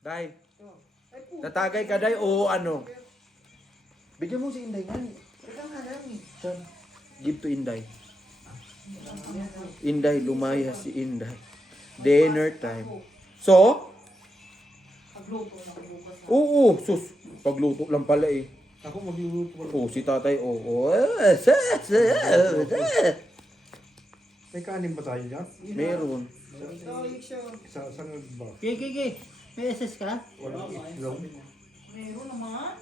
Day. Tatagay ka, Day, o ano? Bigyan mo si Inday nga. Teka nga namin. Saan? Give to Inday. Inday, lumaya si Inday. Dinner time. So? Pagluto na bukas. Oo, sus. Pagluto lang pala eh. Ako magluluto ko. Oo, si tatay, oo. May kanin ba tayo dyan? Meron. Tawag siya. Saan ba? Kiki, may SS ka? Walang itlog. Meron naman.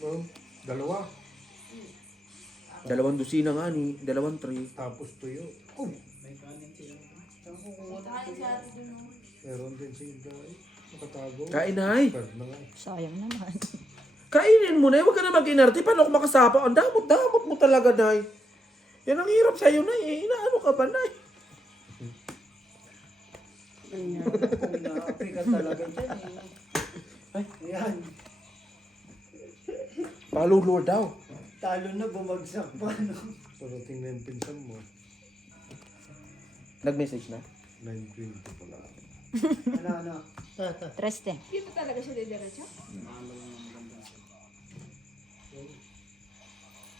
Well, dalawa. 2 dosina nga ni, 2 tray. Tapos tuyo. Oh, Kakain si ate dun. meron din si Inday. Nakatago. Kain na ay. Pero na nga. Sayang naman. Kainin mo na, huwag ka na mag-inarte. Paano ako makasapa? Ang damot-damot mo talaga, Nay. Yan ang hirap sa'yo, Nay. Eh, inaano ka ba, Nay? Kung na-Africa talaga dyan eh. Ay, ayan. Palulor daw. Talo na bumagsak pa, no? Parating na yung pinsan mo. Nag-message na? 9:20 pala. Ano? Treste. Dito talaga siya didiretso?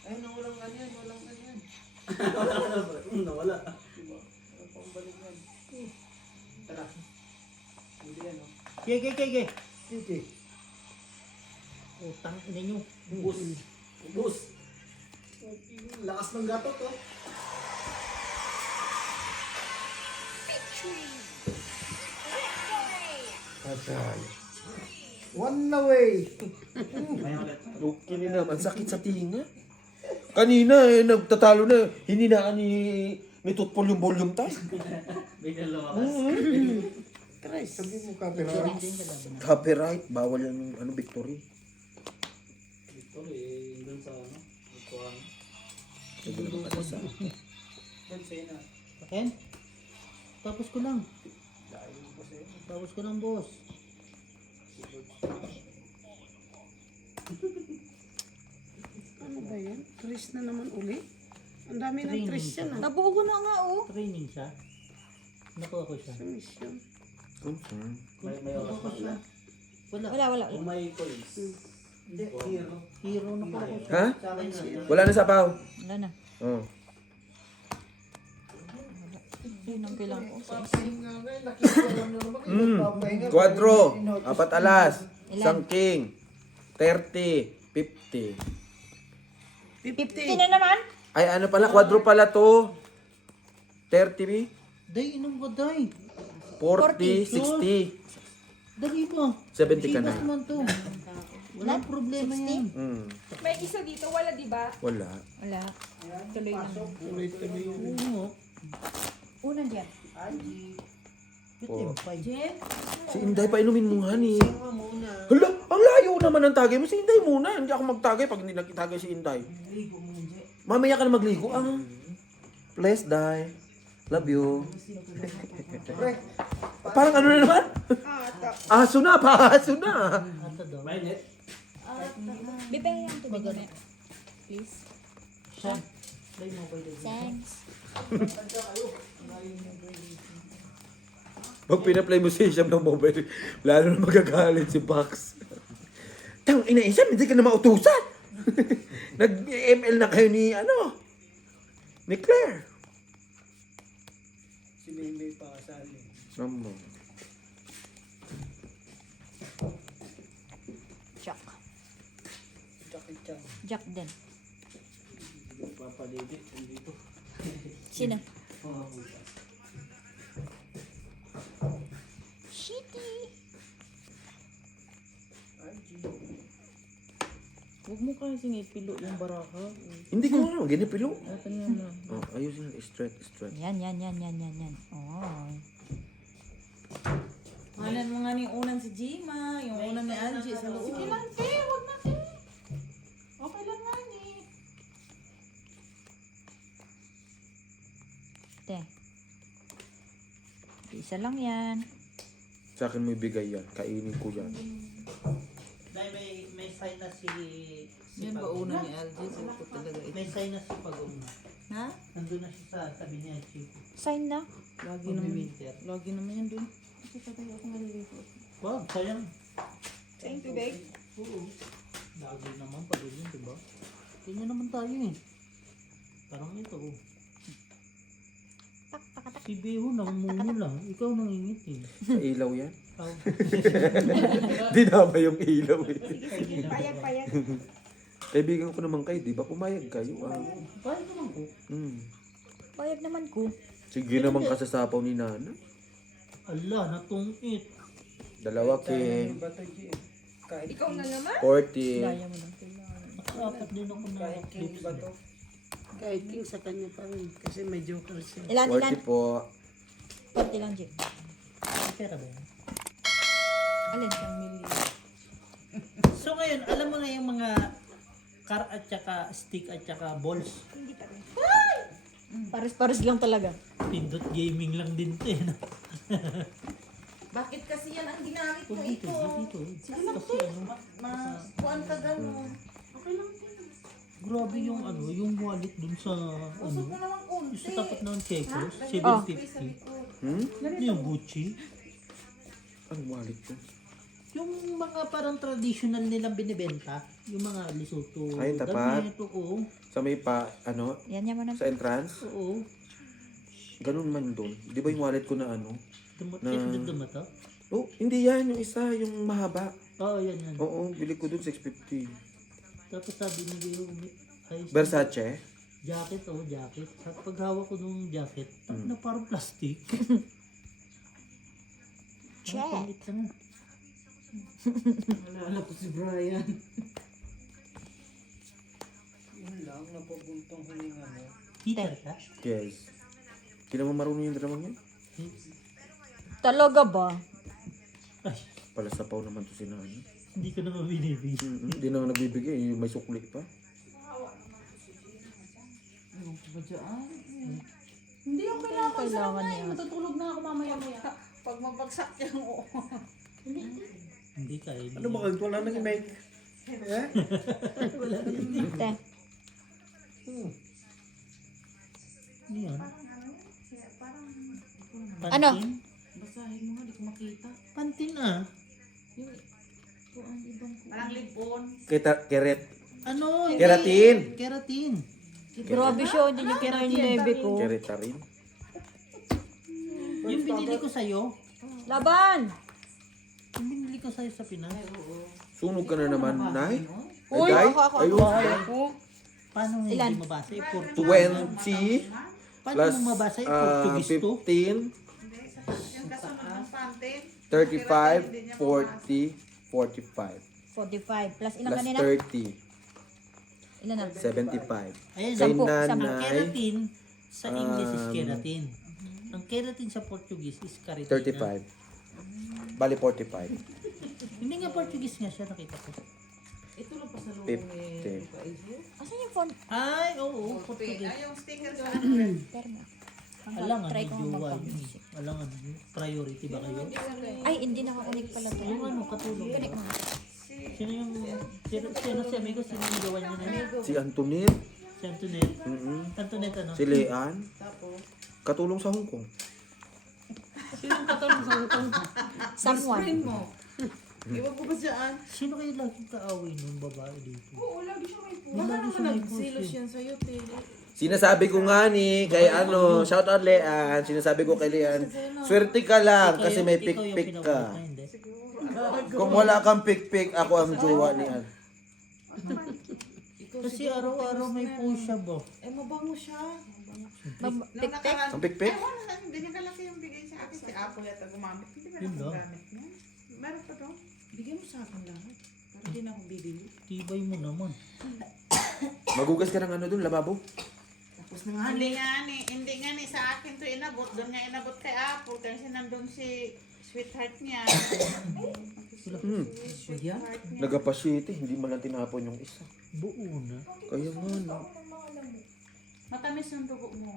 Ay, walang ganyan, walang ganyan. Nawala. Diba? Walang pambalik yan. Tara. Hindi yan, no? Kiki. Titi. Utang ina nyo. Ubus. Lakas ng gatot, oh. Patay. One away. Okay naman, sakit sa tinga. Kanina, eh, nagtatalo na. Hininaan ni Tutpol yung volume tayo. Bigyan lumakas. Sabi mo copyright. Copyright, bawal yung victory. Ito eh, dun sa ano. Ikuan. Sabi naman kasi sa... Yan sa'yo na. Akin? Tapos ko lang. Layo mo pa sa'yo. Tapos ko lang, boss. Ano ba yan? Tris na naman uli? Ang dami ng Training tris yan ah. Nabuo ko na nga oh. Training siya. Nakuha ko siya. Sa mission. Confirm. May oras pa siya. Wala. Wala. Kung may coins. Hindi, hero. Hero nakuha ko siya. Ha? Sa akin na. Wala na sapaw. Wala na. Oh. Yun ang kailangan ko. Papahinga nga, nakita lang na naman. Papahinga. 4, 4 alas, Ilan? isang king, 30, 50. 50 na naman? Ay, ano pala, quadro pala to. 30, Day, inom ka, day. 40, 60, Dali mo. 70 ka na. Ibas naman to. Walang problema yan. May isa dito, wala di ba? Wala. Wala. Tuloy na. Oo. Unang dyan. Bitim, pa. Jen? Si Inday, painumin mo nga ni. Nga muna. Hala, ang layo naman ng tagay mo. Si Inday muna. Hindi ako magtagay pag hindi nakitagay si Inday. Ligo mo hindi. Mamaya ka na magligo. Ah. Bless, Day. Love you. Pre, Parang ano na naman? Aso na, pa-aso na. Ata daw. Bibigyan yung tubig na. Please. Siya. Day mo ba yun? Thanks. Pag pinaplay mo si Isham ng mobile, lalo na magagalit si Pax. Tang ina Isham, hindi ka na mautusan. Nag-ML na kayo ni ni Claire. si Maymay pa kasali. Naman. Jack. Jackie Chan. Jack din. Papadidit, dito. Sino? Shitty. Huwag mo kasing ipilo yung baraka. Hindi ko na, ginipilo. Ito na. Oh, ayusin, straight. Yan. Oh. Halan mo nga yung unang si Jima, yung unang ni Angie sa loob. Sige lang, te. Huwag na, te. Okay lang nga, eh. Te. Isa lang yan. Sa akin mo ibigay yan, kainin ko yan. Dahil may sign na si Yan ba una ni Algie? Sabi ko talaga ito. May sign na si Pagong. Ha? Nandun na siya sa tabi niya, Chico. Sign na. Lagi Pag naman. winter. Lagi naman yan dun. Wag, sayang. Thank you, babe. Oo. Lagi naman pa din yun, diba? Ganyan naman tayo eh. Parang ito oh. Si Beho namumula. Ikaw nangingitim. Sa ilaw yan. Ikaw. Dinama yung ilaw eh. Payag. Kaibigan ko naman kayo, di ba? Pumayag kayo. Bakit naman ko? Payag naman ko. Sige naman kasasapaw ni Nana. Ala, natungit. Dalawa, King. Ikaw na naman? 40. Daya mo lang. Nakaapat din ako na clips. Kahit king sa kanya pa rin. Kasi may joker siya. Ilan? 40 po. 40 lang, Jake. May pera ba yan? Alin? So ngayon, alam mo na yung mga car at saka stick at saka balls. Pares-pares lang talaga. Pindot gaming lang din to eh. no? Bakit kasi yan ang ginamit mo Huwag dito, ito? huwag dito. Sige lang, Kasi ano, Kuhaan ka gano'n. Okay lang. grabe yung ano, yung wallet dun sa Usap mo ano, naman konti. yung sa tapat ng Checkers, Oh. 750. Hmm? Ano yung Gucci? Anong wallet ko? Yung mga parang traditional nilang binibenta, yung mga Lesotho. Ay, tapat. Ganito, oo. Sa may pa, ano? Yan mo na. Sa entrance? Oo. Ganun man doon. Di ba yung wallet ko na ano? Dumata? Oh, hindi yan. Yung isa, yung mahaba. Oo, yan yan. Oo, bili ko doon 650. Tapos sabi ni Gio, ay, Versace? jacket, jacket. At pag hawak ko nung jacket, na parang plastic. Check. Ang palit na nga. Naalala ko si Brian. Yun lang, napabuntong hulinga mo. Teacher ka? Yes. Hindi naman marunong yung dramang yun. Talaga ba? Ay, Palasapaw naman to si Nana. hindi ko naman binibig. Hindi na nga nagbibigay. May sukli pa. Ewan ko ba dyan? Hindi ako kailangan Kailangan sarap niya. na. Matutulog na ako mamaya-maya. Pag mabagsak yung oo. Hindi ka eh. Ano ba kayo? Wala nang i-make. Eh? Te. Ano yan? Ano? Pantin? Basahin mo nga, di ko makita. Pantin ah. Parang lipon. Keret. Ano? Hindi. Keratin. Keratin. Grabe siya. Hindi niya kinain yung nebe ko. Kereta rin. Yung binili ko sa'yo. Laban! Yung binili ko sa'yo sa Pinas. Sunog ka na naman, Nay. Uy, Ay, ako. ayun. Paano hindi Ilan? mabasa? Eh, Portuguese. 20 Paano plus mo mabasa? Eh, Portuguese to? 15, Yung kasunod ng pante. 35, 40, 45. 45. Plus ilan Plus kanina? 30, Ilan na? 75. Ayan, Kay Sampu. ang Nanay, keratin sa English is keratin. Ang keratin sa Portuguese is keratina. 35. Bali 45. Hindi nga Portuguese nga siya, nakita ko. Ito lang pa sa loob 50. Asan yung phone? Ay, oo, Portuguese. Ay, yung sticker sa ano. Termo. Alangan, Try ko medyo wide. magpag-music. Alangan, priority ba kayo? Ay, hindi nakakunik pala to. Yung ano, katulong. Connect mo. Sino yung, sino si amigo, sino yung gawa niya na yun? Si Antoinette. Si Antoinette. Mm-mm. Antoinette ano? Si Leanne. Tapos, Katulong sa Hong Kong. Sino ang katulong sa utang? Someone. friend mo. Iwan ko ba dyan? Sino kayo laging kaaway nung babae dito? Oo, lagi siya may puso. Lagi Baka siya naman may puso. nagsilos yan sa'yo, Tele. Sinasabi ko nga ni kay ano, shout out Leanne. Sinasabi ko kay Leanne, swerte ka lang kasi may Ikaw yung pick-pick ka. pinapunta, hindi? Kung wala kang pick-pick, ako ang jowa ni Ann. Kasi araw-araw may push siya ba? Eh, mabango siya. Nung Tik-tik. Ang pick-pick? Ewan, hindi niya kalaki yung bigay sa akin. Si Apple yata gumamit. Hindi ba Yun na lang. gamit niya? Meron pa doon. Bigyan mo sa akin lahat. Para hindi na ako bibili. Tibay mo naman. Magugas ka ng ano dun, lababo? Tapos na nga. Hindi nga ni sa akin to inabot. Doon niya inabot kay Apple. Kasi nandun si sweetheart niya. Hmm. Sweetheart niya. Nagapasiti, hindi man lang tinapon yung isa. Buo na. Kaya nga, no? Matamis yung dugo mo.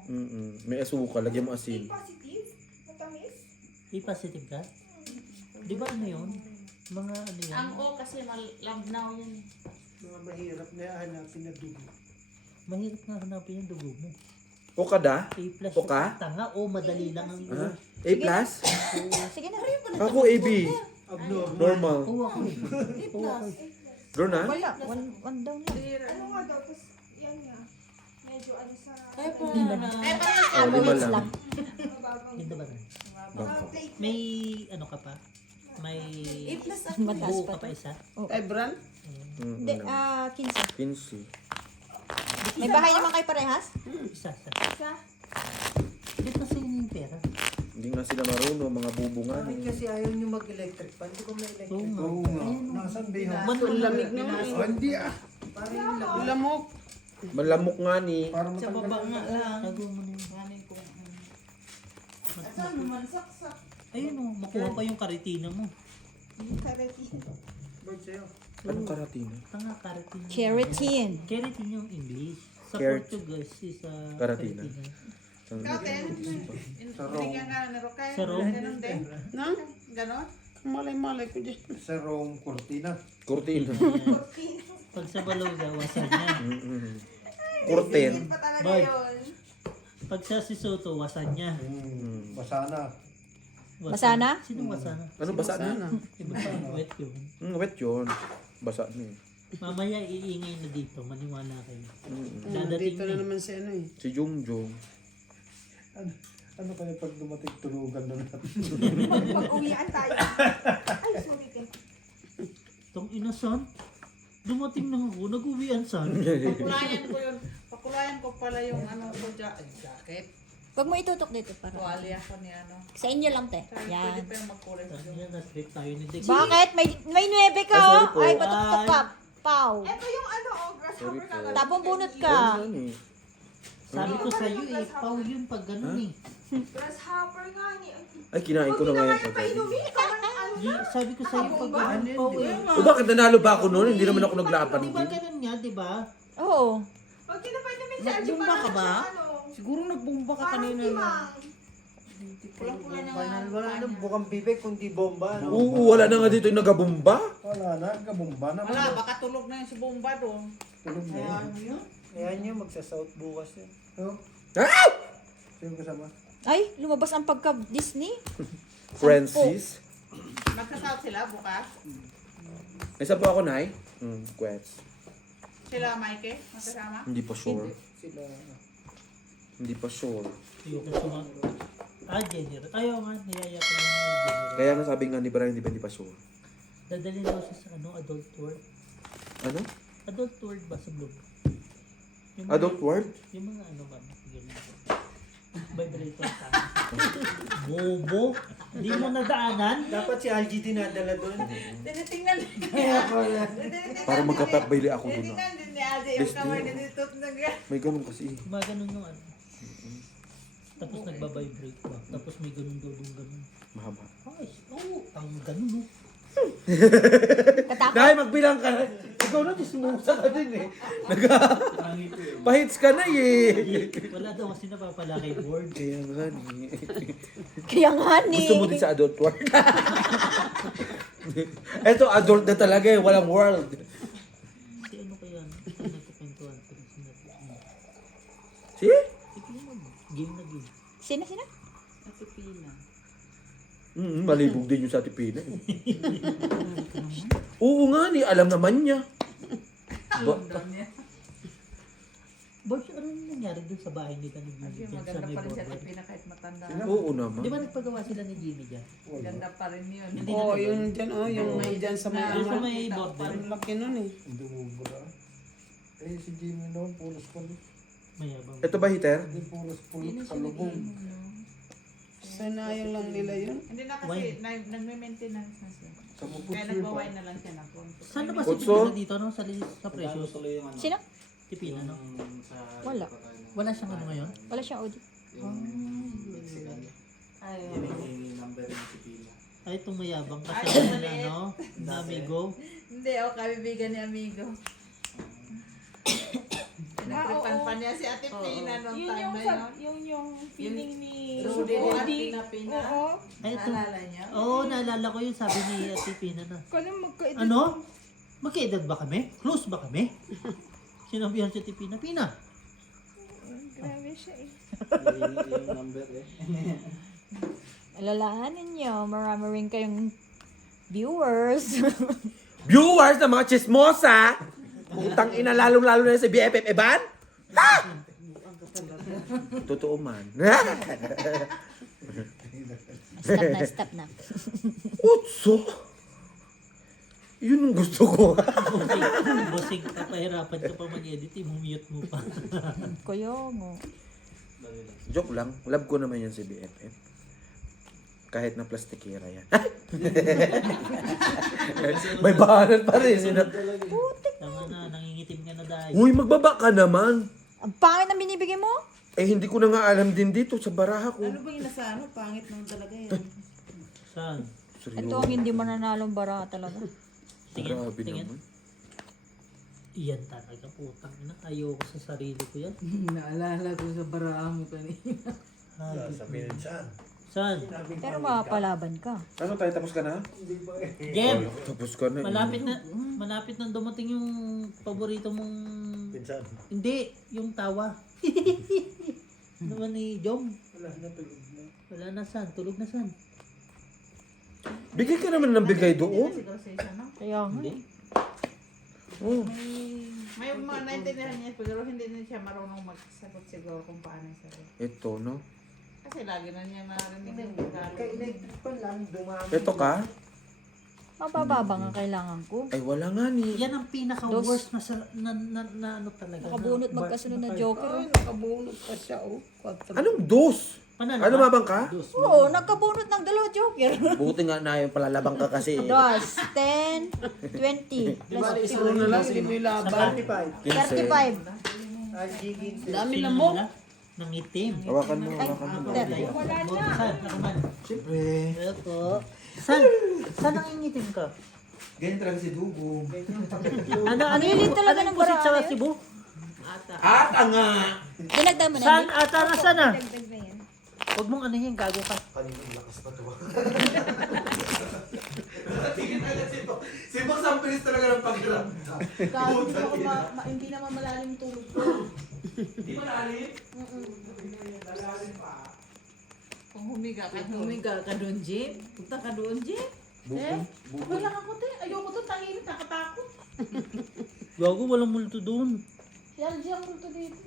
May asukal, lagyan mo asin. A-positive ka? Di ba ano yun? Mga ano yan? Ang O kasi malabnaw yun. Mga mahirap na hanapin na dugo. Mahirap nga hanapin yung dugo mo. O kada? A plus O ka? yung tanga o madali lang ang Ha? A plus? Sige na. Ako AB. Abnormal. Normal. Oo ako. Doon na? Wala, one down lang. Ano nga daw, tapos yan nga. Medyo ano sa... Oh, lima Average lang. lang. mababang. Ganda ba rin? Bangko. May ano ka pa? May Mataas buo pa ka pa to. isa? Ebran? Hindi, 15. 15. May bahay naman kayo parehas? Isa. Isa? Dito kasi yun yung pera. Hindi nga sila marunong, mga bubungan. Bakit kasi ayaw nyo mag-electric pan? Hindi ko may-electric. Oo nga. Oo nga. Nasaan ba yun? Ang lamig naman eh. Oh, hindi ah. Parang yung lamig. Ang lamok. Malamok nga ni. Para Sa matanggal. baba nga lang. Tago mo na yun. Ganin ko. Saan naman? Saksak. Ayun o, makuha pa yung karitina mo. Bird sa'yo. Anong karatina? Tanga, karitina. Keratin. Keratin yung English. Sa Kerat- Portuguese is Karatina. Ikaw, Ten. Binigyan ka na Rokay. Sa Rome. Ganon din. Na? Ganon. Malay-malay ko dyan. Sa Rome Cortina. Kurtina. Pag sa Baluga, wasan niya. Kurten. Pa talaga Boy. yun. Pag sa Sesotho, wasan niya. Masana. Masana? Sino wasana? Ano basa na? Iba pa, wet yun. Wet yun. Basa na eh. Mamaya iingay na dito, maniwala kayo. Dito na naman si ano eh. Si Jungjung. Ano kaya pag dumating tulugan na natin? Pag-uwian tayo. Ay, sorry, Ken. Tong inasan, dumating na ako, nag-uwian san. Pakulayan ko pala yung ano ko jacket. Huwag mo itutok dito para. Tuwalya ko ni ano. Sa inyo lang, te. Pwede Yan. pa yung magkulay sa Yan, na-trip tayo ni Dex. Bakit? May 9 ka, Ay, sorry oh. po. Ay, patutok ka. Pau. Ito yung ano, oh, grasshopper Sorry po. ka. Tapong bunot ka. Yan eh. Sabi ko sa'yo eh, pau yun pag ganun eh. Grasshopper nga ni. Ay, kinain ko na ngayon Huwag kagabi. inumin. Ikaw ang ano na. Sabi ko sa'yo pag ganun, pau eh. O bakit nanalo ba ako noon? Hindi naman ako naglaban Di ba din. ganun nga, di ba? Oo. Pag kinapay namin si Angie, Nagbumba ka parang ba? siya, ano, Siguro nagbumba ka parang kanina. timang. Pula-pula niya Banal, wala nang bukang bibig kundi bomba. No? Oo, wala na nga dito yung nagabumba. Wala na. Kabumba na. Wala, baka tulog na yung si Bomba doon. Tulog na Kaya yun. ano yun? Ayan nyo, magsa-south bukas yun. Oh, Ah! sino kasama? Ay, lumabas ang pagka-Disney. Francis. Magsasout sila bukas. Isa po ako, Nay. Quets. Sila, Mikey, magkasama. Hindi pa sure. Sila. Hindi pa sure. Ayoko suma. Jenner. Ayaw nga, niyaya ko lang ni Jenner. Kaya nga sabi nga ni Brian, hindi pa sure. Dadalhin daw siya sa ano, adult world. Ano? Adult world ba sa Blue? Yung Adult World? Yung mga ano ba? Ganyan. Vibrator tayo. Bobo! Hindi mo nadaanan? Dapat si Algie dinadala doon. Tinitingnan din Kaya pala. Para magkapabili ako doon. Tinitingnan din ni Ate yung Disney. kamay na dito. May ganun kasi. Gumaganon yung ano. Tapos nagbabibrate ba? Tapos may ganun daw yung ganun. Mahaba. Ay, oo, ang ganun no. Katakot. Nay, magbilang ka. Ikaw na, dismusa ka din eh. Pahits ka na eh. Wala daw kasi napapala kay board. Kaya nga ni. Kaya nga ni. Gusto mo din sa adult world. Eto, adult na talaga eh. Walang world. Si ano kaya? Ano nagkukwentuhan ko rin sinabi. Si? Sige mo, game na game. Sino? Ate Pina. Malibog din yung sa Tipina eh. Oo nga ni, alam naman niya. Doon niya. Board, ano yung nangyari dun sa bahay nila ni Jimmy Kasi dyan sa maganda may pa rin si Ate board? Pina kahit matanda. Oo naman. Di ba nagpagawa sila ni Jimmy dyan? Ganda pa rin yun. Hindi Oo, na yun dyan, oh, yung may dyan sa may Doon sa ano. may border. Ang laki nun eh. Hindi umubura. Eh, si Jimmy noon, pulos-pulos. Mayabang. Ito ba heater? Hindi pulos-pulos. Kalubong. Sanayang lang nila yun. Hindi na kasi nagme-maintenance na siya. Sa mupot Kaya nagbaway na lang siya ng konti. Saan na ba si Kutso? Tipina dito? No? Sa Precious? Sino? Tipina, no? Wala. Wala siyang ano ngayon? Wala siyang audit. Ay, Ay, itong mayabang kasi Ay, na maliit. ano, na amigo. hindi, ako kabibigan ni Amigo. Pinatripan pa niya si Ate Pina nung Yun time yung, na yung feeling ni Rudy ni Ate Rudy. Pina-Pina. Oo. Ay, ito. Naalala niya? Oo, naalala ko yun, sabi ni Ate Pina na. Kala magkaedad. Ano? Magkaedad ba kami? Close ba kami? Sinabihan si Ate Pina, Pina. Grabe siya eh. Alalahanin niyo, marami rin kayong Viewers. Viewers ng mga chismosa. Putang ina, lalong-lalo na sa BFF Eban. Ha? Totoo man. Stop na. Utso? Yun ang gusto ko. Bossing, papahirapan ka pa mag-edit, i-mute mo pa. Kaya nga. Joke lang. Love ko naman yan si BFF. Kahit na plastikera yan. May bahanan pa rin. Tama na, nangingitim ka na dahil. Uy, magbaba ka naman. Ang pangit na binibigay mo? Eh, hindi ko na nga alam din dito sa baraha ko. Ano ba yung nasa ano? Pangit naman talaga yan. Saan? Ito ang hindi mananalong bara talaga. Tingin, Grabe tingin. naman. Iyan talaga, putang ina. Ayoko sa sarili ko yan. Naalala ko sa baraha mo kanina. Sasabihin siya. Saan? Pero mapapalaban ka. Ano tayo, tapos ka na? Jem! Tapos ka na. Malapit na dumating yung paborito mong... Pinsan. Hindi, yung tawa. Naman ni Jom. Wala na, tulog na. Wala na saan, tulog na saan. Bigay ka naman ng bigay doon. Siguro sa isa, no? Kaya nga. Hindi. Oh. May mga naintindihan niya, pero hindi na siya marunong magsagot siguro kung paano siya. Ito, no? Kasi lagi na niya narinig yung regalo. Ito ka? Mabababa nga kailangan ko. Ay, wala nga ni. Yan ang pinaka-worst na ano talaga. Nakabunot na- magkasunod na joker. Ay, nakabunot pa siya, oh. 4. Anong dos? Panalo Ano ka? mabang ka? Oo, nagkabunot ng dalawa joker. Buti nga na yung palalabang ka kasi. Dos, 10, 20, plus Puro na lang, hindi mo ilaban. 15. 35. Dami na mo. Ng itim. Hawakan mo, hawakan mo. Wala na. Saan? Ako man. Siyempre. Ito. Saan? Saan ang ingitim ka? Ganyan talaga si Dugo. Ano Pilit talaga ng pusit sa barangay. Cebu? Ata nga! Dinagdag mo na. Saan? Ata na saan na? Dagdag na yan. Huwag mong anuhin, gago ka. Kaninang lakas pa to. Si Box ang pilis talaga ng pagramdam. Hindi naman malalim tulog ko. Di ba naalim? Kung humiga ka, Humiga ka doon, Jim. Punta ka doon, Jim. Okay lang ako, te. Ayoko doon, tahimik, nakatakot. Gago, walang multo doon. Yan, Jim, ang multo dito.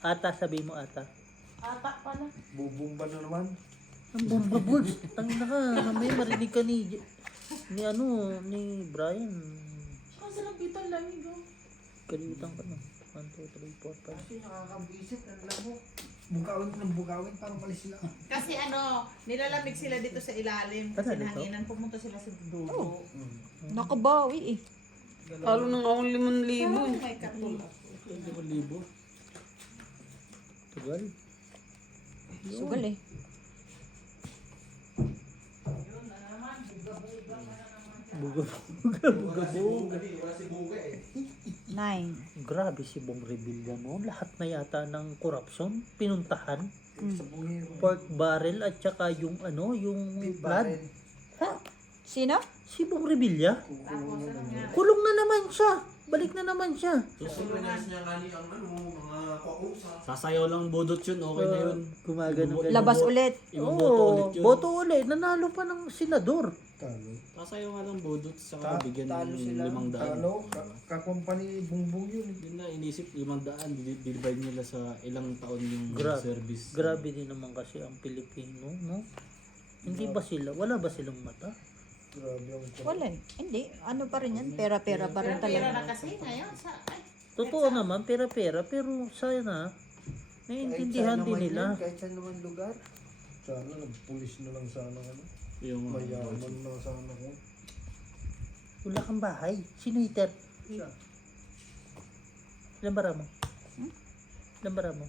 Ata, sabi mo ata. Ata pala. Bubumba na naman. Ang bomba bulls. Tangin na ka. Mamaya marinig ka ni Brian. Ang sarap dito, ang lamig, oh. Kalimutan ka na. 1, 2, 3, 4, 5. Nakakabisit. Ang labo. Bugawin ng bugawin para malis sila. kasi ano, nilalamig sila dito sa ilalim. Kasi Ano dito? nahanginan, pumunta sila sa dulo. Nakabawi eh. Talo na nga akong 5,000. Oh, may katul. 5,000. Tugal. Sugal eh. Buga. 9. Grabe si Bong Revilla mo. Lahat na yata ng korupsyon pinuntahan. Sa bungiro. Pork barrel at saka yung yung blood. Ha? Sino? Si Bong Revilla? Kulong na naman siya. Balik na naman siya. Sasayaw lang budot yun, okay na yun. Gumagano. Labas ulit. Iboboto ulit yun. Boto ulit. Nanalo pa ng senador. Talo. Sasayaw nga lang budot sa bigyan Talo ng sila. 500. Talo. Kakumpany Bungbong yun. Yun na, inisip 500, divide nila sa ilang taon yung Grabe. service. Grabe din naman kasi ang Pilipino, no? Hindi ba sila, wala ba silang mata? Grabe ang Wala eh. Hindi. Ano pa rin yan? Pera-pera pa rin Pera na talaga. kasi ngayon. Ay, Totoo naman, pera-pera, pero sana, naiintindihan din nila. Kahit saan naman lugar. Sana nagpulis na lang sana ano. Yung Mayaman na sana ko. Wala kang bahay. Sino hater? Siya. Ilang bara mo? Ilang bara mo?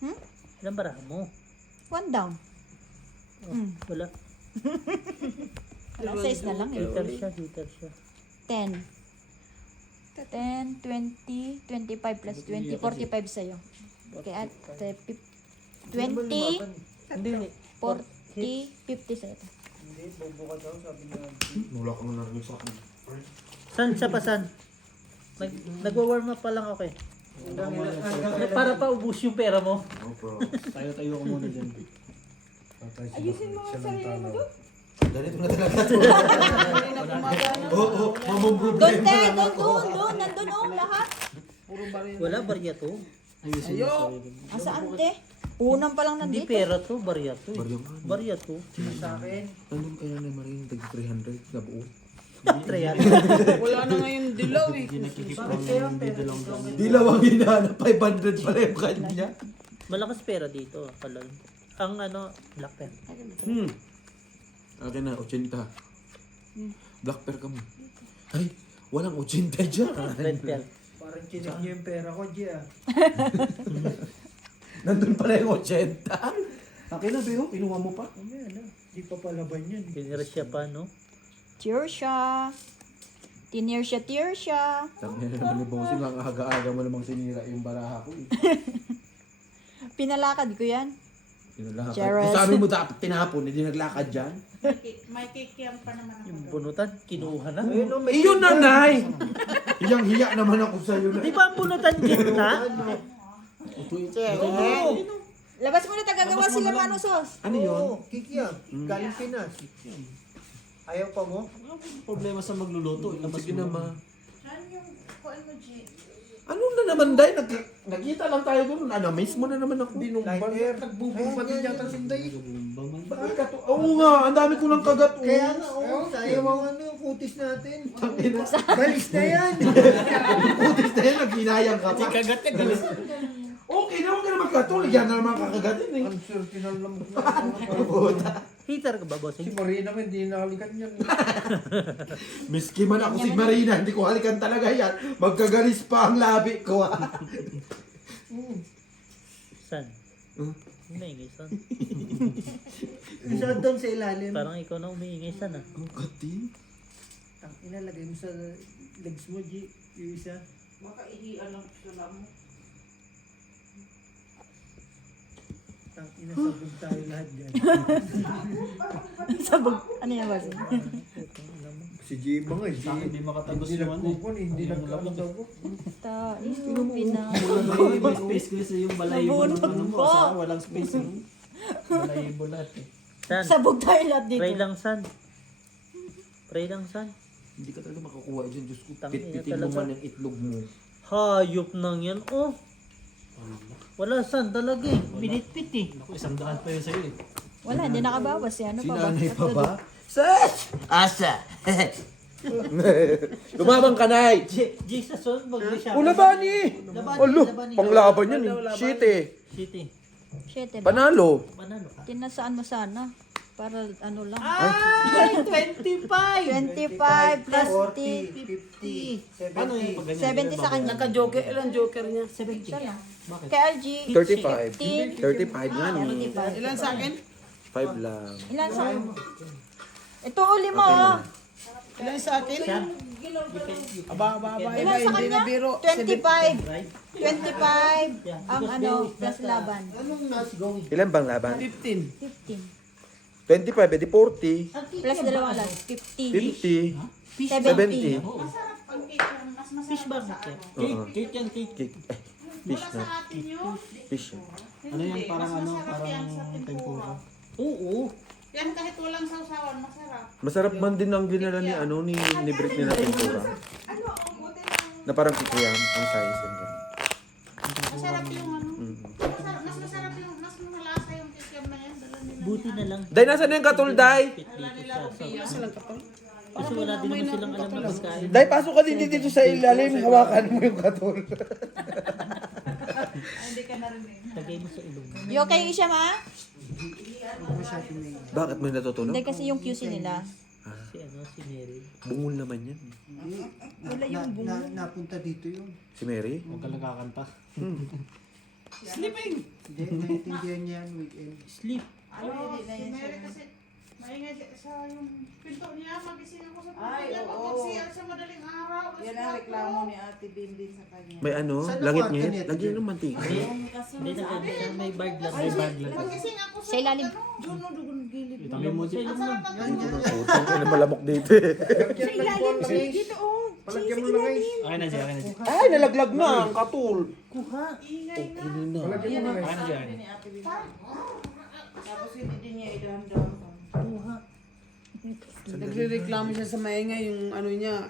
Hmm? Ilang bara mo? One down. Wala. Wala, 6 na lang eh. Hater siya. 10. 10, 20, 25 plus 20, 45 sa'yo. Okay, at 20, Hindi, 40, 50 sa'yo. Hindi, bobo ka daw sabi niya. Wala ka narinig sa akin. San siya pa san? Nagwa-warm up pa lang ako eh. Para pa ubus yung pera mo. No, bro. tayo ka muna dyan. Ayusin mo ang sarili mo doon. Ganito na talaga to. Hindi na gumagana. Oo, mamang Doon, problema te, lang ako. doon, nandun, lahat. Puro baril. Wala, barya to. Ayok! Asaan, te? Unang pa lang Hindi nandito. pera to, barya to. Barya nga. Barya to. Sa akin. Anong kaya na Marin? Tag 300 na buo. Trial. Wala na ngayon dilaw eh. Dilaw ang hinahanap. 500 pala yung kanya. Malakas pera dito. Kalal. Ang ano, black pen. Akin na, 80. Black pearl ka mo. Ay, walang 80 dyan. Red pearl. Parang chinik niyo yung pera ko, Gia. Nandun pala yung 80. Akin na, Beo. Kinuha mo pa. Hindi pa palaban yun. Pinira siya pa, no? Tearsha. Tearsha. Sabi na naman ni Bossing, ang aga-aga mo namang sinira yung baraha ko. Pinalakad ko yan. Pinalakad. Cheers. Sabi mo dapat tinapon, hindi naglakad dyan. May kikiyam pa naman ako. Yung bunutan, kinuha na. Iyon nanay! Hiyang-hiya naman ako sa'yo na. Di ba ang bunutan gitna? Labas mo na, tagagawa sila mano sos. Ano yun? Kikiyam. Galing Pinas. Ayaw pa mo? Problema sa magluluto. Ilabas Sige mo. na, ma. Saan yung kuan mo, G? Ano na naman, Day? Nakita lang tayo doon. Miss mo na naman ako. Binumban. Nagbubumban din yata si Day. Bakit ka to? Oo nga, ang dami ko ng kagat. Oh. Kaya nga, sayang ang ano, yung kutis natin. Balis na yan. Putis na yan, naghinayang ka pa. Kagat niya, galis. Okay na, huwag ka naman katulog. Yan na naman kakagatin eh. Ang swerte na lang. Heater ka ba, Si bossing? Marina nga, hindi nakalikan yan. Miski man ako si Marina, hindi ko halikan talaga yan. Magkagalis pa ang labi ko. San? Umiingay, san? Isa doon sa ilalim. Parang ikaw na umiingay, san ah. Ang kati. Ang inalagay mo sa legs mo, G. Yung isa. Makaihian lang sa lamo. Ang inasabog tayo lahat dyan. Sabog. Ano yan, boss? Si G ba nga, G. Sa akin, hindi makatagos Hindi yung ano eh. nagkukon, hindi nagkakasabog. Tayo, pina. May space kasi yung balayibo ng ano mo. Sa walang space yung balayibo lahat eh. San? Sabog tayo lahat dito. Pray lang, san? Pray lang, san? Hindi ka talaga makakuha dyan. Diyos ko, Tangina pitpitin mo talaga. man yung itlog mo. Hayop nang yan, oh. Wala, san talaga eh. Pinitpit eh. Naku, 100 pa yun sa'yo eh. Wala, hindi nakabawas eh. Ano Si pa ba? nanay pa ba? Sus! Asa! Lumabang ka, Nay! Jesus, oh, mag-reshape. O, labani! Labani, Alo, labani. panglaban yan eh. Shit eh. Shit eh. Shit, eh. Panalo. Panalo ka. Kinasaan mo sana. Para ano lang. Ay, 25! 25 plus 50, 50, 70. Ano yung pag ganyan? 70 sa kanya. Naka-joker, ilang joker niya? Siya lang. Kay RG, 35. 15. 35 nga ni. 35. Ilan sa akin? 5 lang. Ilan sa Ito uli mo. oh. Ilan sa akin? Aba, Ilan iba, sa hindi kanya? na biro. 25. Right? 25 ang ano, plus laban. Ilan bang laban? 15. 15. 25, edi 40. Plus dalawang alas. 50. 50. 70. 70. Masarap ang kikiyam. Mas masarap Fish bar sa na akin. Oo. Cake yan, cake. Cake. Fish Wala na. sa atin yun. Fish. Ano yan, Hindi, parang mas ano, masarap yan parang sa tempura. Oo. Yan kahit walang sausawan, masarap. Masarap man din ang dinala ni ano ni Brick ni na tempura. Ano, ang buti lang. Na parang kikiyam ang size and ganun. Masarap yung ano. Mm. Mas masarap yung, mas malasa yung kikiyam na yan. Dala nila. Buti na lang. Day, nasa na yung katul, Day? Pit dito sa Ilan silang kapal? Kasi wala din naman silang alam na pagkain. Day, pasok ka din dito sa ilalim. Hawakan mo yung katul. Hindi ka narinig. Lagay mo sa ilong. You okay, Isha, ma? Bakit may natutunog? Hindi kasi yung QC nila. Si ano, si Mary. Bungol naman yan. Wala yung bungo. Napunta dito yun. Si Mary? Huwag ka nagkakanta. Sleeping! Hindi, naiintindihan niya yan weekend. Sleep. Ano, si Mary kasi maingay sa yung pinto niya. Magising ako sa pinto Ay, niya. oo. Pag-CR sa madaling araw. Yan ang reklamo ni Ate Bindin sa kanya. May ano? Saan Langit nakuha niya? ka niya? Lagyan ng mantika. Hindi na kaya may bag lang. May bag lang. Pagising ako Sa ilalim. Doon no, doon gilid. Itabi mo Sa dyan. ilong lang. Putang ina malamok dito eh. Sa ilalim, Dito oh. Palagyan mo lang guys. Okay na siya, okay na siya. Ay, nalaglag na ang katul. ingay na. Palagyan mo lang Okay guys. na siya. Ni Ate Bindin. Tapos hindi din niya idahan-dahan. Nagre-reklamo siya sa maingay yung ano niya.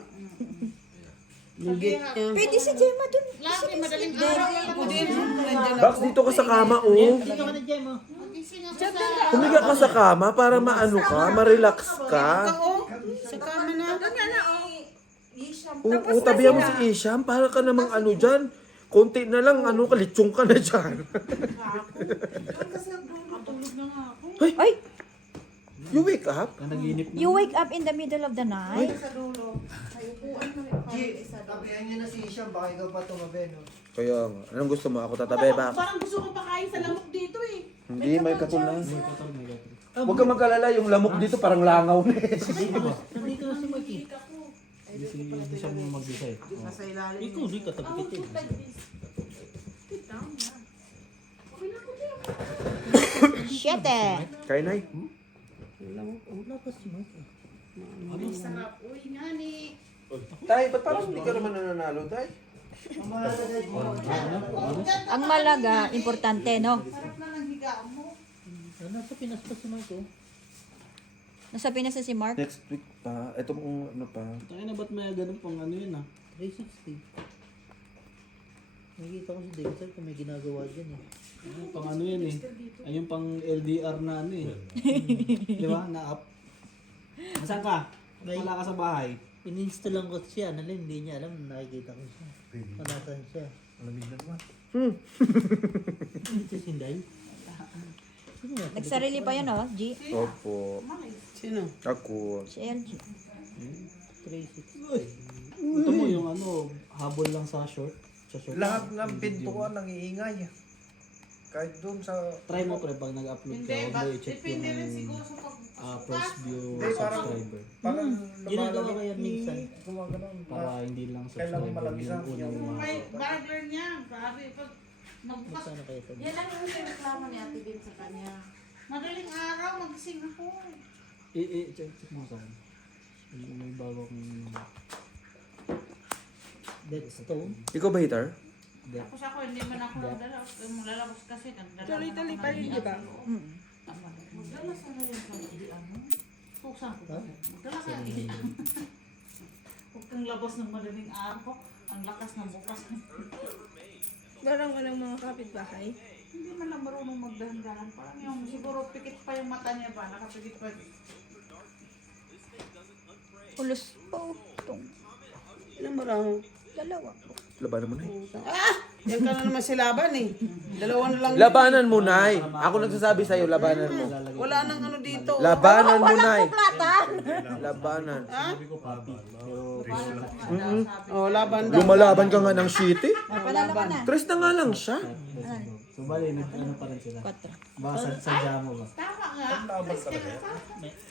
Yung gate niya. Pwede si Gemma dun. Lagi, madaling araw. Ako din. Nandiyan Bax, dito ka sa kama, oh. Dito ka na, Jem, oh. Magising ako sa... Humiga ka sa kama para maano ka, ma-relax ka. Sa kama na. Oo, tabihan mo si Isham para ka namang ano dyan. Konti na lang, ano, kalitsong ka na dyan. Ay, You wake up? Naginip na. you wake up in the middle of the night? G, tabihan niya na si Isham, baka ikaw pa tumabi, no? Kaya nga, anong gusto mo? Ako tatabi ba? Parang gusto ko pakain sa lamok dito eh. Hindi, may katulang. May katal, may katal. Huwag ka mag-alala, yung lamok dito parang langaw na eh. Nandito na si Mikey. Hindi siya mo mag-decide. Nasa ilalim. Ikaw, di ka tabi kita. Siete. Kainay. Wala pa si Mikey. Ang sarap. Uy, nga ni. Tay, ba't parang hindi ka naman nananalo, Tay? Ang malaga, importante, no? Sarap na ng higaan mo. Nasa Pinas pa si Mikey. Nasa Pinas na si Mark. Next week pa. Ito kung ano pa. Tayo na, ba't may ganun pang ano yun 360. Nakikita ko si Dexter kung may ginagawa dyan eh. Ay, pang ano yun Ayun pang LDR na ano Di ba? Na-up. Nasaan ka? Wala ka sa bahay. In-install lang ko siya. Nalin, hindi niya alam. Nakikita ko siya. Panasan siya. Ito si Inday. Sino nga? Nagsarili pa yun, oh, G. Opo. Sino? Ako. Si LG. 360. Ito mo yung ano, habol lang sa short. Sa short. Lahat ng pintuan nangiingay. Kahit doon sa... Try mo pre, pag nag-upload ka, Hindi, huwag mo i-check depende rin yung siguro sa first view Hindi, parang- subscriber. Parang Ginagawa ko yan minsan. Gumagano'n. Para hindi lang Kailangan subscriber malagisan yung unang yung- may burger niya. Grabe. Pag nagbukas, Magkano kaya sabi? Yan lang yung reklamo ni Ate Bin sa kanya. madaling araw, magising ako. check mo sa akin. May bago kong Deadstone. Ikaw ba hitter? Tapos ako, hindi man ako maglalabas kasi. Tuloy-tuloy pa rin, di ba? Magdala sa rin sa ano? Suksan ko. Magdala ka. Huwag kang labas ng madaling araw. Ang lakas ng bukas. Parang walang mga kapitbahay. Hindi man lang marunong magdahan-dahan. Parang yung siguro pikit pa yung mata niya ba? Nakapikit pa. Ulos po. Itong Ilang marami? dalawa. Labanan mo na. Yan ka na naman si Laban eh. Dalawa na lang. Labanan mo, Nay. Ako nagsasabi sa'yo, labanan mo. Wala nang ano dito. Labanan mo, Nay. Platan! Labanan. Oh, laban daw. Lumalaban ka nga ng city. Panalo ka na. Tres na nga lang siya. So bali, ano pa rin sila? 4. Baka sadya mo ba? Tama nga.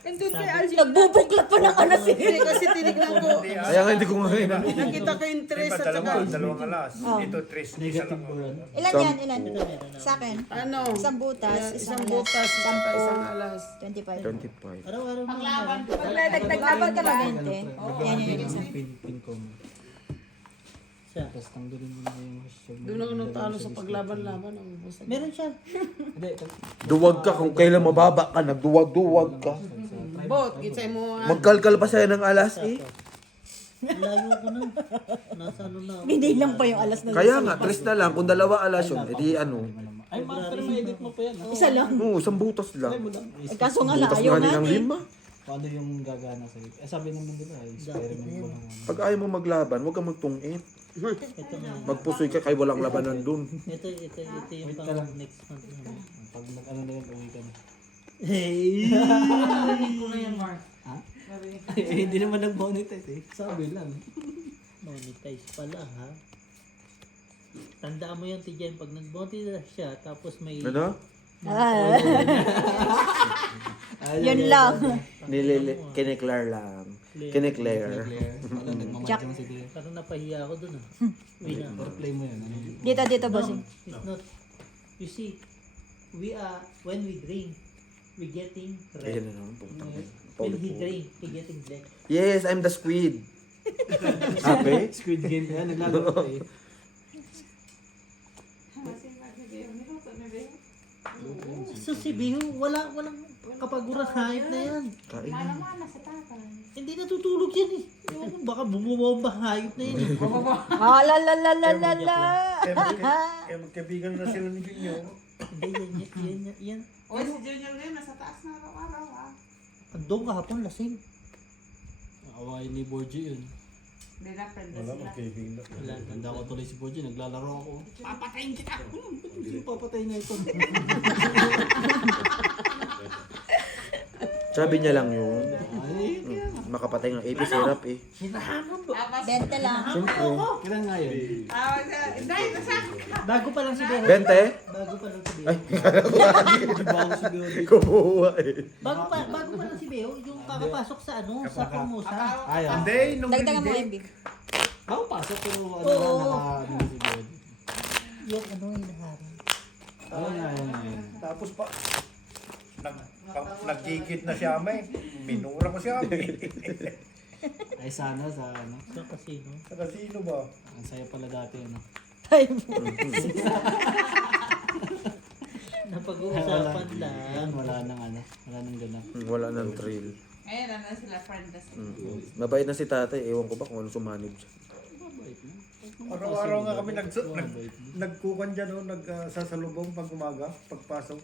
Andun kay Algie. Nagbubukla pa ng alas eh. Hindi kasi tinignan ko. Kaya nga hindi ko nga ina. Nakita ko yung tres at saka Dalawang alas. Ito, tres. Negative ba yun? Ilan yan? Ilan? Sa akin. ano. Isang butas. Isang butas at saka isang alas. 25. 25. Araw-araw mo Paglaban. Naglaban ka lang 20. Yan yung isa. Pin ko mo. siya. Tapos tanggalin mo na yung hashtag. Doon ako natalo sa paglaban-laban. Ang basta. Meron siya. Hindi, Duwag ka kung kailan mababa ka, nagduwag-duwag ka. Bot, gitsay mo. Magkalkal pa sa'yo ng alas eh. Layo ko na. Nasa ano na ako. Hindi lang pa yung alas na Kaya nga, tres na lang. Kung dalawa alas yun, edi ano. ay, pero may edit mo pa yan. Isa lang. Oo, isang butas lang. Eh, kaso nga Butas ayaw nga din nga ng eh. 5. Paano yung gagana sa'yo? Eh, sabi naman nila, experiment mo lang. Pag ayaw mo maglaban, huwag kang magtungit. Ito nga. Magpusoy ka kay walang labanan dun. Ito yung Wait ka lang. pang next month naman. Pag ano na yan, uwi ka na. Hey! Ano na yan, Mark? Ha? Eh, hindi naman nag-monetize eh. Sabi lang. Monetize pala ha. Tandaan mo yan, Tijan, pag nag-monetize siya, tapos may... Ano? Ah, yun lang. Kineclar lang. Kineclar. Wala, nagmamadya mo si Tia. Parang napahiya ako dun ah. Wait na. Or play mo yan. Ano? Dito, bossing. It's not. You see, we are, when we drink, we getting Ayan red. na naman. Putang ina. When he Paulit-ulit. drink, he getting black. Yes, I'm the squid. Ape? Squid Game yan, naglalaro ka eh. So si Bihu, walang kapagurang hayop na yan. Kain na. Mana sa tatay. Hindi natutulog yan eh. Ewan ko, baka bumubomba hayop na yan eh. Ah, la la la la la la. Kaya magkaibigan na sila ni Junior. Hindi, yan. Oy, si Junior rin, nasa taas na araw-araw ah. Andong kahapon lasing. Awayin ni Borgie yun. Hindi na friend na Wala, sila. magkaibigan na. Wala. Tanda ko tuloy si Borgie, naglalaro ako. Papatayin kita! Ba't hindi papatayin na ito? Sabi niya lang yun. Ay, Makapatay ng AP syrup eh. Tapos, 20 lang. Siyempre. kailan nga yun? hindi, nasa. Bago pa lang si Beo. 20? Bago pa lang si Beo. Ay, Bago si Borgie. kumuha eh. Bago pa lang si Beo, yung kakapasok sa ano, sa Formosa. Ayaw. Hindi, nung Dagdagan mo, binigay. MB. Ako pasok pero ano Oo. na si Borgie. Yung ano, hinaharang. Ayun nga, ayun nga. Tapos pa, nagkikit na siya may. Minura ko siya may. Ay sana sa ano. Sa casino. Sa kasino ba? Ang saya pala dati ano. Time. Napag-uusapan lang. Ayan, wala nang ano. Wala nang ganap. Wala nang thrill. Ngayon, ano sila, friend na sila. Mabait na si tatay. Ewan ko ba kung ano sumanib siya. Mabait na. Araw-araw nga kami nagkukan dyan, no? Nagsasalubong pag umaga, pagpasok.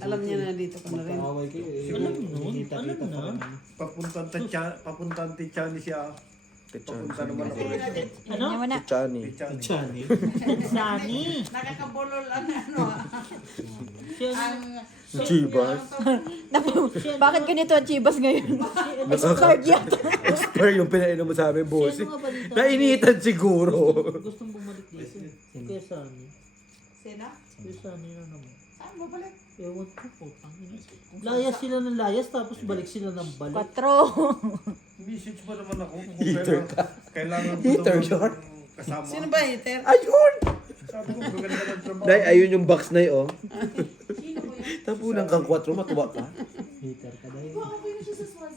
Alam niya na dito ka na rin. Magkaaway kayo eh. Alam nun, Kita-kita alam na. pa rin. Papuntang Tichani siya. Papunta naman ako. Ano? Yan mo na. Tichani. Tichani. Johnny. Sani. Nakakabulol ang ano ah. Siya, Ang... Chivas. Bakit ganito ang chibas ngayon? Expired yata. Expert yung pinainom mo sa amin, boss. Sino nga ba dito? Nainitan siguro. Gustong bumalik dito. Kaya Sani. Sino? Kaya Sani na naman. Saan babalik? Ewan ko po. Layas sila ng layas tapos balik sila ng balik. 4. Message pa naman ako kung Heater kailangan ko Heater daw yun. kasama. Sino ba hater? Ayun! Sabi ko, maganda ng trabaho. Nay, ayun yung box na yun. Tapunan kang 4, matuwa ka. Hater ka dahil.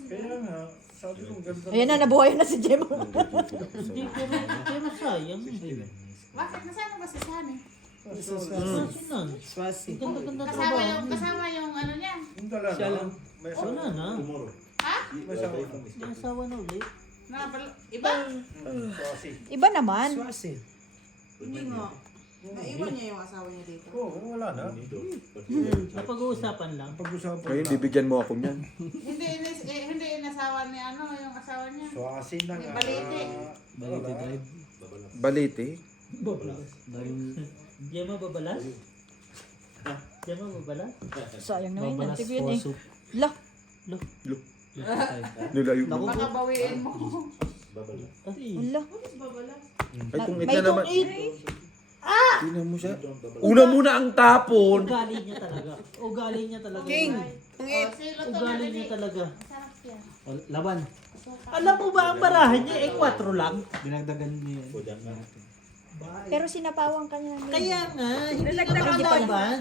Kaya nga, sabi ko, ganda. Ayan na, nabuhay na si Gemma. Hindi, pero sayang. Bakit? Nasaan ba si Sani? Sinan. Swasi. Ganda-ganda Kasama trabaho. kasama yung ano niya. Yung dala Siya na. lang. May asawa. Wala na. Ha? May asawa. May asawa na ulit. Iba? Kasi. Iba naman. Swasi. Hindi nga. Naiwan niya yung asawa niya dito. Oo, wala na. Napag-uusapan lang. Pag-usapan Ngayon, na. bibigyan mo ako niyan. Hindi inasawa ni ano, yung asawa niya. Swasi na nga. Balete. Baliti drive. Balite. Dahil Gemma babalas? Gemma babalas? Sayang naman yun. babalas Tignan for eh. soup. Lah. Nilayo mo. Baka bawiin mo. Ay, Wala. Ay, kung May ito naman. itong Tingnan mo siya. Una muna ang tapon. ugali niya talaga. Ugali niya talaga. King! Ang Oh, silo to Ugali na niya talaga. Sarap yan. Laban. Alam mo ba ang barahan niya? 4 lang. Dinagdagan niya. Pero sinapawang ka niya. Kaya nga, hindi na makalaban.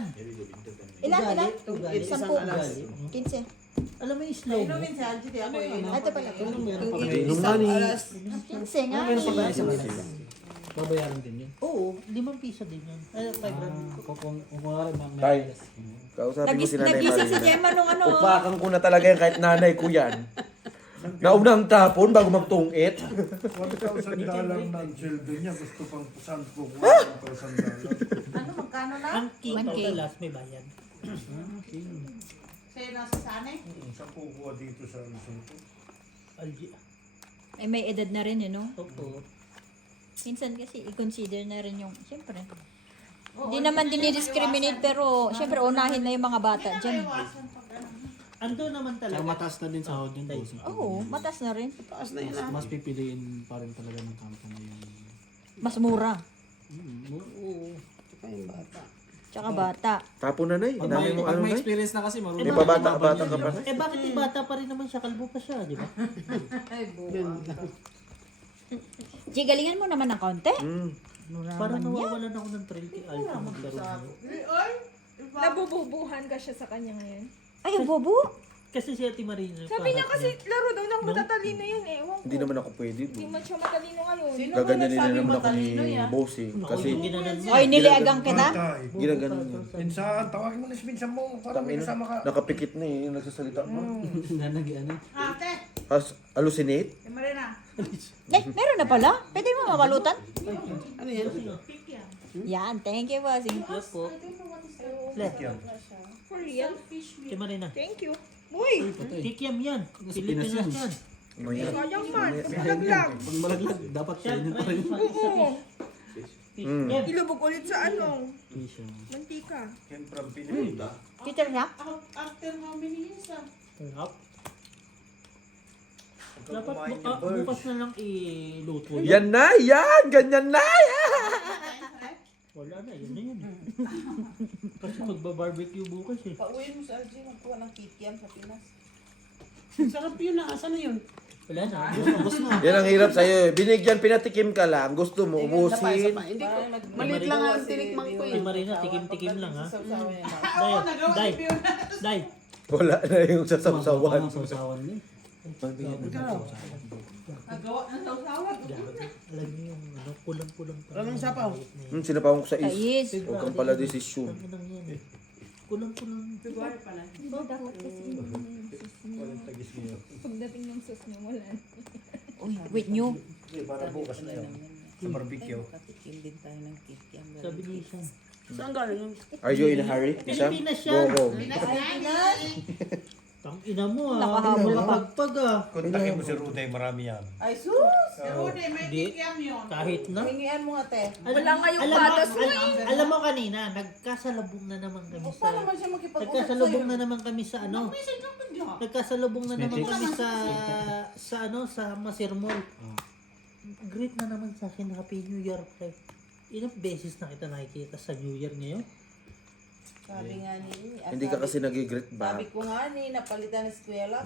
Ilan? Ilan? Ugali. 10. Ugali. 15. Alam mo yung slow mo? Inumin si Angie, di ako yun. Ah, ito pala. Meron pa kayo. Inom nga ni. 15 nga. Babayaran din yun. Oo, 5 piso din yun. Ay, 5 Kung wala rin, Tay. Kausapin mo si Nanay Nagising si Marina. Gemma nung ano. Upakan ko na talaga yan kahit nanay ko yan. Naunang tapon bago magtungit. 1,000 dollar na ang sweldo niya. Gusto pang 1,000 dollar. Ano, magkano na? Ang king 1K. of the last may bayad. Sino si Sani? Sa kukuha dito sa Luzon. Algi. Eh, may edad na rin, no? Oo. Minsan kasi i-consider na rin yung, siyempre. Hindi naman dinidiscriminate pero siyempre unahin na yung mga bata dyan. Iwasan pag ano. Ando naman Saka talaga. mataas na din sahod yun. boss. Oo, matas na rin. taas na yun ah. Mas pipiliin pa rin talaga ng company yung... Mas mura. Oo. Tsaka yung bata. Tsaka bata. Tapon na nay. Pag Dami mo may ano nay. experience na kasi marunong. May pabata-bata ka pa. Eh bakit yung bata pa rin naman siya? Kalbo pa siya, di ba? Ay, buka. Yun lang. G, galingan mo naman ng konti. Parang nawawalan ako ng trail kay Alpha maglaro niya. Ay! Nabububuhan ka siya sa kanya ngayon. Ay, ang bobo. Kasi si Ate Marina. Sabi niya kasi laro daw ng matatalino yun eh. Ewan ko. Hindi naman ako pwede. Hindi man siya matalino ngayon. Sino ba Gaganyanin na nagsabi naman ako ni matalino yan? bossing. Kasi yung ginanan mo. Oy, niliagang kita? Batay. ginaganon niya. Minsan, tawagin mo na si Minsan mo para may Tangina, kasama ka. nakapikit na eh, yung nagsasalita mo. Nanag ano. Ate, Hallucinate? si Marina. Meron na pala. Pwede mo mamalutan? Ano yan? Yan, thank you, bossing. Yes po. For real? Si Marina. Thank you. Uy! Kikiam yan. Pilipinas yan. yan. Maya. Sayang man. Malaglag. Pag malaglag, dapat kainin pa rin. Oo. Kikiam. Ilubog ulit sa ano. Mantika. Siyempre, ang pinita. Teacher niya? After how many years ah? Sarap. Huwag Dapat kumain yung bukas birds. na lang iluto. Yan na, yan! Ganyan na! Wala na, yun na yun. Kasi magba-barbecue bukas eh. Pauwiin mo sa RJ, magkuha ng kikiam sa Pinas. Sarap yun na. Asan na yun? Wala na. Ubus na. Yan ang hirap sa'yo. Binigyan, pinatikim ka lang. Gusto mo, ubusin. Hindi ko. Maliit lang ang tinikman ko Si eh. Marina, tikim-tikim lang ha. Sausawan niya. Day, nagawa day, ni Fiona. day. Wala na yung sasawsawan. Sausawan niya. Nagawa ng sausawan. Alam niyo yung ano, kulang-kulang pa. Anong sapaw? Sinapawang ko sa is. Kais. Huwag kang pala desisyon. Ano lang yan eh. Kulang-kulang. February pala. Dapat kasi pagdating ng sauce niyo, wala. Uy, wait nyo. Para bukas na yun. Sa barbecue. Katikim din tayo ng kikiam. Sabi ni Isang. Saan galing yun? Are you in a hurry? Isa? Pilipinas Go yan. home. Tang ina mo ah. Nakahabol ako. Pagpag ah. Kontakin mo si Ruday, marami yan. Ay, sus! Rudy, may Hindi. kikiam yun. Kahit na. Hingian mo ate. Wala nga yung alam mo, patas mo alam mo kanina, nagkasalubong na naman kami sa... Paano man siya makipag-usap Nagkasalubong na naman kami sa ano? Message lang pa dyan. Nagkasalubong na naman kami sa ano, sa Masir Mall. Great na naman sa akin, Happy New Year pre. Ilang beses na kita nakikita sa New Year ngayon? Sabi nga ni... Hindi ka kasi nag-regret Sabi back. ko nga ni, napalitan ng eskwela.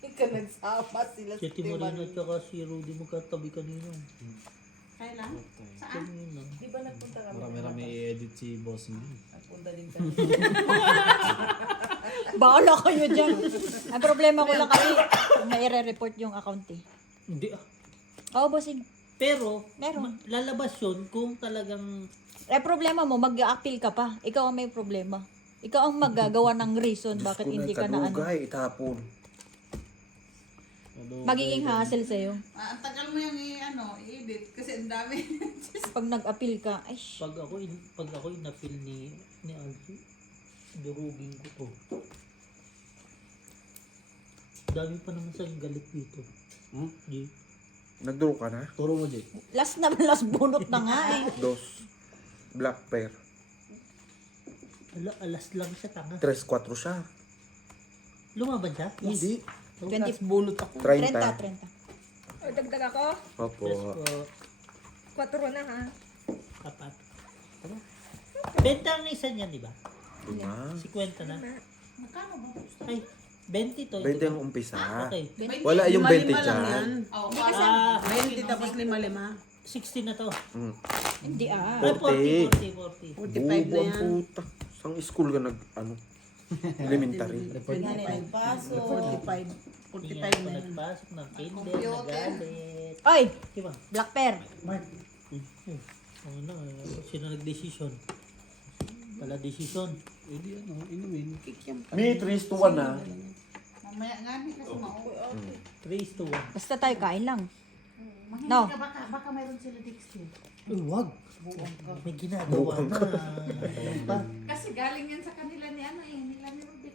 Ika nagsama sila Si Ate Marina at saka si Rudy magkatabi kanina. Kailan? Saan? Kanina. Di ba nagpunta kami? Marami-rami i-edit si boss niya. Nagpunta din kami. Baala kayo dyan. Ang problema ko lang kasi, may report yung account eh. Hindi ah. Oo, bossing. Pero, Meron. lalabas yun kung talagang Problema mo, mag-a-appeal ka pa. Ikaw ang may problema. Ikaw ang magagawa ng reason bakit hindi ka na ano. Kadugay, itapon. Magiging hassle sa'yo. Ang tagal mo yung i-edit kasi ang dami. Pag nag-appeal ka, ay sh- pag ako inapil ni Alfie, durugin ko to. Dami pa naman sa galit dito. Di. Nagduro ka na? Turo mo, Jake. last bunot na nga eh. Dos. Black pair. Alas lang siya tanga. 3-4 siya. Lumaban siya? Hindi. 20, Bunot ako. 30. 30. O, dagdag ako. Opo. Yes, 4 na ha. apat. Benta na isa niyan, di ba? 5. 50 na. Magkano ba? Ay, 20 to. 20 ang umpisa. Okay. Wala yung 20 Lima-lima lang dyan. yan. Oh, 20 tapos 5-5. 60 na to. Mm. Hindi ah. Ay, 40. 40. 45 na Bubo ang yan. puta. Sang school ka elementary. Nga ni nagpaso. 45. 45 Hindi na ako yan. nagpasok ng kinder, nagalit. Oy, Di ba? black pair. Mark. Ano, sino nag-decision? Wala decision. Pwede ano, inumin. Kikiam ka. May 3-1 na. mamaya nga ni kasi mauwi. 3-1. Basta tayo kain lang. Mahinig No. ka baka mayroon sila Dixie. Uy, wag. May ginagawa na. Pa. Kasi galing yan sa kanila ni nila ni Rubik.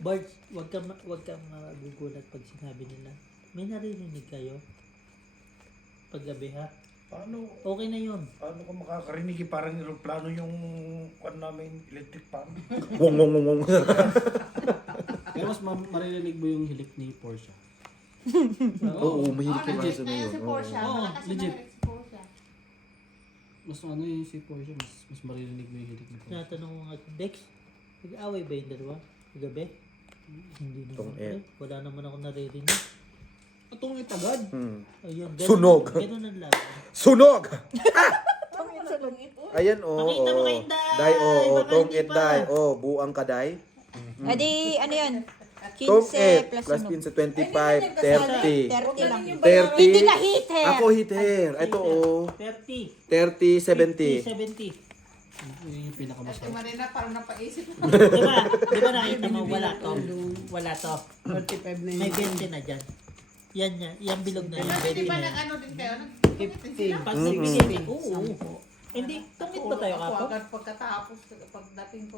Bart, wag ka magugulat pag sinabi nila. May naririnig kayo? Paggabi ha? Paano? Okay na yun. Paano ka makakarinig? Parang aeroplano yung kwan namin, electric fan. Wong wong wong wong. Pero mas maririnig mo yung hilik ni Porsche. Oo, mahilig ka kasi na yun. Si Porsche, Oo, malakas na legit. si Porsche. Mas ano yung si Porsche, mas maririnig mo yung hilik ni Porsche. Tinatanong ko nga, Dex, nag-away ba yung dalawa? Kagabi? Hindi naman. Tong Ed. Wala naman ako naririnig. Atong itagad. Ayun, Sunog. Ganun ang laban. Sunog! Ayan, oo. Makita mo kay Day. Day, oo. Baka Tong hindi it, pa. day. Oo, buang ka, day. Adi, ano yun? Tom 15 F plus plus ano? 15, 25, 30. 30 lang. 30. Hindi ka hit hair. Ako hit hair. Ito oh. 30. 30, 70. 70. Yun yung pinakamasarap. Marina, parang napaisip. Di ba nakita mo, wala to. Wala to. 35 na May yun. 20 na dyan. Yan yan, yung bilog na yan. Kasi di 20 ba na nag yan. ano din kayo? 50. Pag nagbigay ko, oo. Hindi, tungit ba tayo Ako kapo? agad pagkatapos, pagdating ko.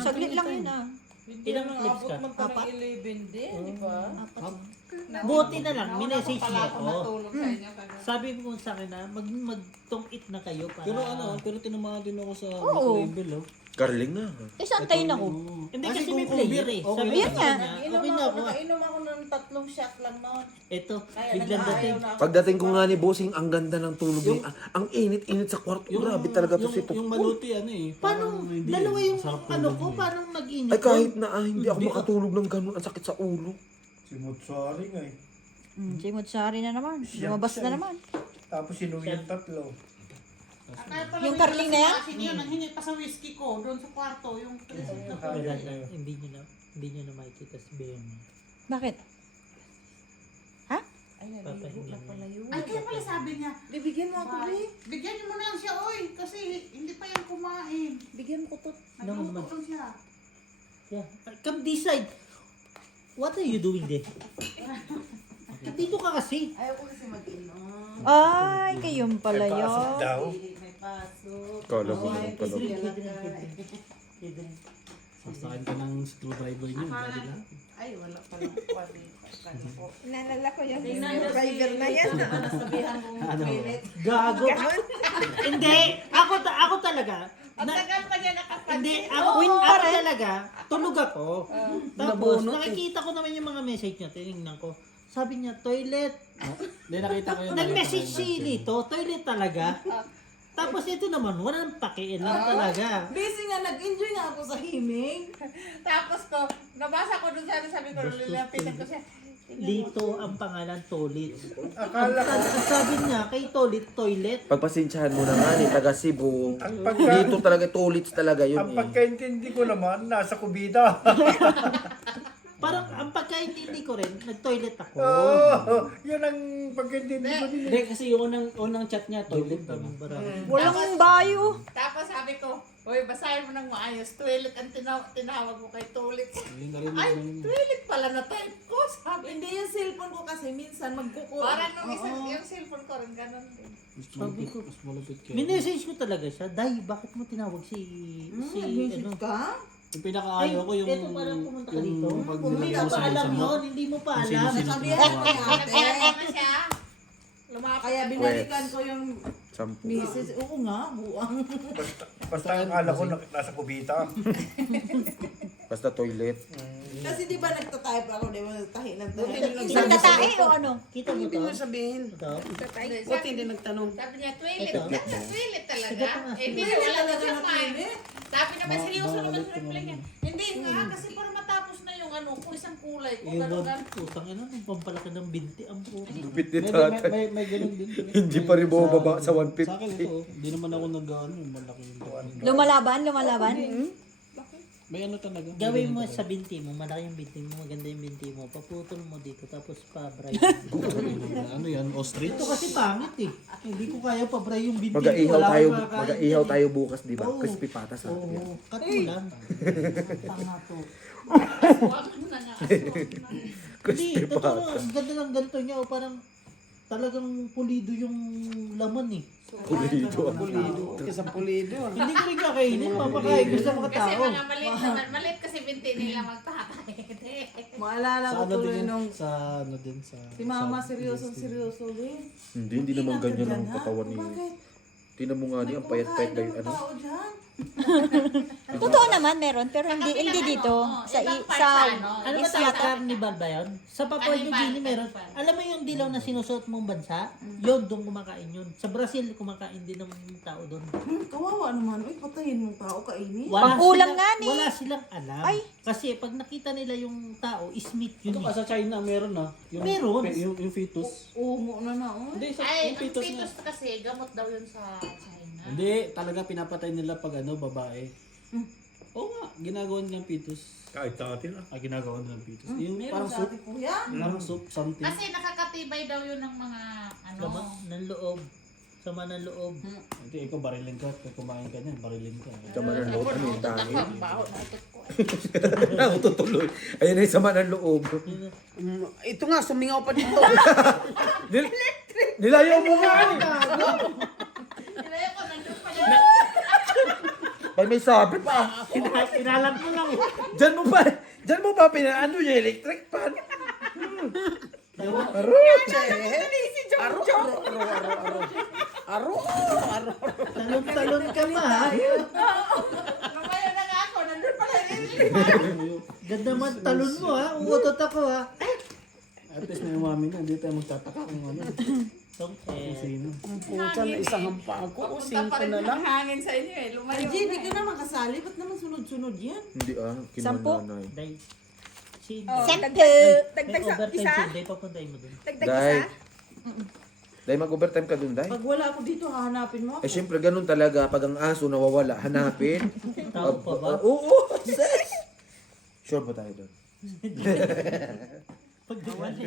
Saglit lang yun ah. Ilang clips ka? Apat? 11 din, di ba? Buti na lang, minessage pala mo ako ako. natulog sa inyo. kaya- Sabi mo sa akin na magtungit na kayo para... Pero pero tinamahan din ako sa Oo. Bill, oh. Garling na. Eh, saan tayo na ko? Hindi Kasi kasi kung may player eh. okay Sabi Yan ko nga. sa kanya, okay na ako. Nakainom ako ng 3 shot lang noon. Ito, Kaya biglang dating. nag-aayaw na ako. Pagdating ko nga ni Bossing, ang ganda ng tulog niya. Ang init-init sa kwarto. Grabe talaga to si Yung Tukpo. maluti, ano eh. Paano, hindi, dalawa yung sarap ano tulog ko, niya. parang nag-init. Ay kahit na hindi ako makatulog ng ganun. Ang sakit sa ulo. Si Mutsari nga eh. Si Mutsari na naman. Lumabas na naman. Tapos sinuwi yung tatlo. Kaya pala Yung Carling na yan? Kasi yun, nanghingi pa sa whiskey ko, doon sa kwarto, yung Wala na, hindi nyo na makikita si Bea. Bakit? Ha? Ay, naligo na pala yun. Ay, kaya pala sabi niya, Bibigyan mo ako, eh. bigyan niyo mo na lang siya, oy, kasi hindi pa yan kumain. Bigyan mo ko to. Naman. Nagluto lang siya. Yeah. Come this side. What are you doing there? Dito ka kasi. Ayaw ko kasi mag-inom. Ay, kayong pala May pasok yun. daw. May pasok. Kala ko Ay, naman pala. kasi Sasakyan ka ng screwdriver niyo. Dali lang. Ay, wala pala. Kano po. Nalala ko yung Tingnan niyo driver na yan. Diba nasabihan mong pilit? Gago. Hindi. Ako talaga. Ang tagal pa niya nakapansin. Hindi. Ako talaga. Tulog ako. Tapos nakikita ko naman yung mga message niya. Tinignan ko. Sabi niya, toilet. Hindi, nakita ko yun. Nag-message si Lito. Toilet talaga. Tapos ito naman, walang pakialam talaga. Busy nga, nag-enjoy nga ako sa himig. Tapos ko, nabasa ko dun sabi ko, lalapitan ko siya. Lito ang pangalan, Toilet. Akala ko, Ang sabi niya, kay Toilet, toilet. Pagpasensyahan mo na nga ni taga Cebu. ang pagka... Dito talaga tulits talaga yun Ang eh. pagkaintindi ko naman, nasa kubida. Parang ang pagkaintindi ko rin, nag-toilet ako. Oo, yun ang pagkaintindi ko din. Hindi, kasi yung unang chat niya, toilet. Walang bayo. Tapos sabi ko, uy, basahin mo ng maayos. Toilet ang tinawag mo kay toilet. Yung narinig Ay, mo yun. toilet pala na type ko. Sabi, Hindi yung cellphone ko kasi minsan magkukuha. parang nung isa, yung cellphone ko rin, ganun din. Mas malupit kayo. Minessage ko talaga siya, Day, bakit mo tinawag si ano? ka? Yung pinakaayaw ko yung... Ito parang pumunta ka dito. pag Hindi nilagay ka mo pa sa alam bulsa mo. yun, hindi mo pa alam. Sino-sino Sabihan tinatawag. ko ni ate. Nagkaya na siya. Lumapit. Kaya binalikan ko yung 10. message. Oo nga, buwang. Basta akala ko nasa kubita. Basta toilet. Kasi di ba nagtatype ako, di ba? Tahi ng tahi. Nagtatae o ano? Kita mo Hindi to? mo sabihin. Ito? Buti hindi nagtanong. Sabi niya, toilet. Ito. Toilet talaga. Sige pa nga. Eh, hindi, Toilet wala na talaga siya na kumain. toilet. Sabi naman, seryoso naman sa reply niya. Hindi nga, kasi para matapos na yung ano, kung isang kulay ko, Yung gano'n. putang ina, yung pampalaki ng binti ang puto. Lupit ni May, tatay. may ganun din. Hindi pa rin bumababa sa Sa akin ito, 150. oh. Hindi naman ako nag-ano, malaki yung Lumalaban? May ano talaga. Gawin mo sa binti mo, malaki yung binti mo, maganda yung binti mo, paputol mo dito, tapos pa-bright. Ano yan? Ostrich? Ito kasi pangit eh. Hindi ko kaya pa-bright yung binti ko. Mag-aihaw Wala tayo, akong makakain mag-aihaw yan. tayo bukas, di ba? Oo. Crispy patas sa atin. Oo, cut mo lang. Tanga to. Huwag na nga. Hindi, Crispy totoo, patas. ang ganda lang ganito niya, o parang talagang pulido yung laman eh. Pulido. Pulido. Isang pulido. Hindi ko rin kakainin, papakain ko sa mga Kasi tao. mga maliit naman, maliit kasi binti nila magtatay. Maalala Sa ko ano tuloy din? nung Sa ano din? Sa... si mama sa- seryoso din. Hindi naman ganyan ang katawan ni... Bakit? Tinan mo nga niya, ang payat-payat na yung ano. Tao dyan. Totoo naman meron, pero hindi dito. Sa Ano ba tayo, carnival ba yun? Sa Papua New Guinea meron. Carnival. Alam mo yung dilaw na sinusuot mong bansa? Yun, doon kumakain yun. Sa Brazil, kumakain din ng tao doon. Kawawa naman. Uy, patayin mong tao kainin. Pang-ulam nga ni. Wala silang alam. Ay. Kasi pag nakita nila yung tao, is meat yun Ito eh. pa sa China, meron na. Yung, Meron? Yung fetus. Umo na oh. Hindi, sa, Ay, yung ang fetus na. fetus kasi, gamot daw yun sa China. Hindi, talaga pinapatay nila pag ano, babae. Oo nga, ginagawa nilang pitos. Kahit sa atin ah. Ginagawa nilang pitos. Yung Meron parang sa soup. ating kuya. Parang soup, something. Kasi nakakatibay daw yun ng mga ano. Sama ng loob. Sama ng loob. Ito, ikaw barilin ka. Kaya kumain ka niyan, barilin ka. Sama ng loob. Ano yung tangi? Ang baho na ito ko. Ako tutuloy. Ayan ay sama ng loob. Ito nga, sumingaw pa dito. Nilayaw mo nga eh. Kaya ko nandun pa yun. Pag may sabi pa. Inalat mo lang. Diyan mo pa pinaano yung electric fan. Talon-talon ka pa ha. Lumayo na nga ako. Nandun pala yun. Ganda man talon mo ha. Uutot ako ha. At least may umami na, hindi tayo magtataka kung ano. Itong Kung sino. Puta na isang hampa ako. Papunta pa rin ng hangin sa inyo eh. Lumayo. Ay, Jay, di ka naman kasali. Ba't naman sunod-sunod yan? Hindi Sampo? kinananay. Day. Si Oh, Sampo. dagdag sa overtime isa. si Day, papuntahin mo dun. Dagdag Day. isa. Day, mag-overtime ka dun, Day. Pag wala ako dito, hahanapin mo ako. Eh, syempre, ganun talaga. Pag ang aso nawawala, hanapin. Tao pa ba? Oo, sis. Sure ba tayo doon? Pag nawala.